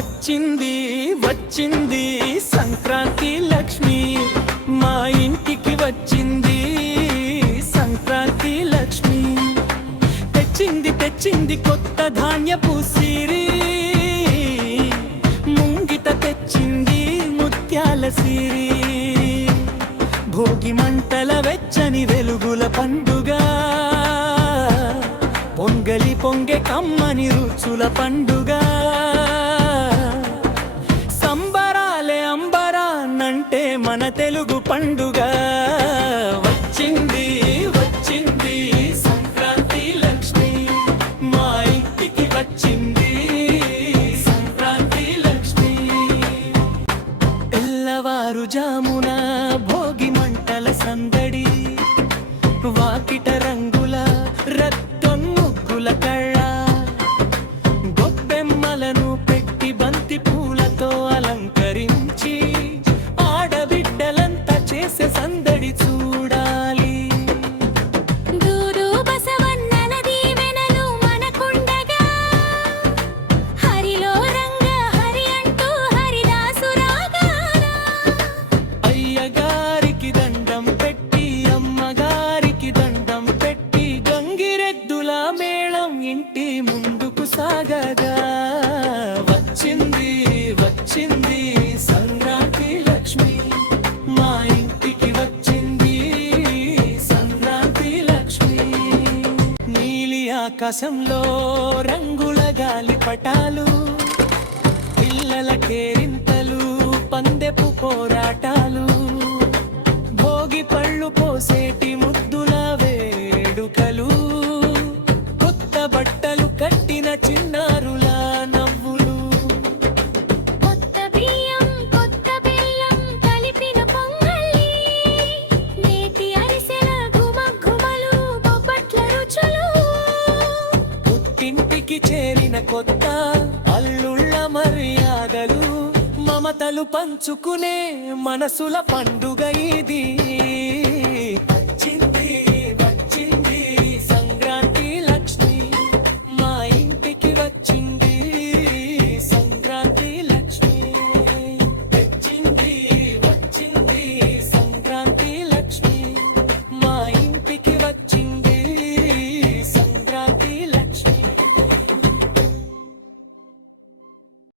వచ్చింది వచ్చింది సంక్రాంతి లక్ష్మి. మా ఇంటికి వచ్చింది సంక్రాంతి లక్ష్మి. తెచ్చింది తెచ్చింది కొత్త ధాన్యపు సిరి ముంగిట తెచ్చింది ముత్యాల సిరి. భోగి మంటల వెచ్చని వెలుగుల పండుగ. పొంగలి పొంగె కమ్మని రుచుల పండుగ. అంటే మన తెలుగు పండుగ. వచ్చింది వచ్చింది సంక్రాంతి లక్ష్మి. మా ఇంటికి వచ్చింది సంక్రాంతి లక్ష్మి. ఎల్లవారు జామున భోగి మంటల సందడి. ఇంటి ముందుకు సాగగా. వచ్చింది వచ్చింది సంక్రాంతి లక్ష్మి. మా ఇంటికి వచ్చింది సంక్రాంతి లక్ష్మి. నీలి ఆకాశంలో రంగుల గాలి పటాలు పిల్లల కేరింతలు పందెపు పోరాటాలు. కొత్త అల్లుళ్ళ మర్యాదలు మమతలు పంచుకునే మనసుల పండుగ ఇది.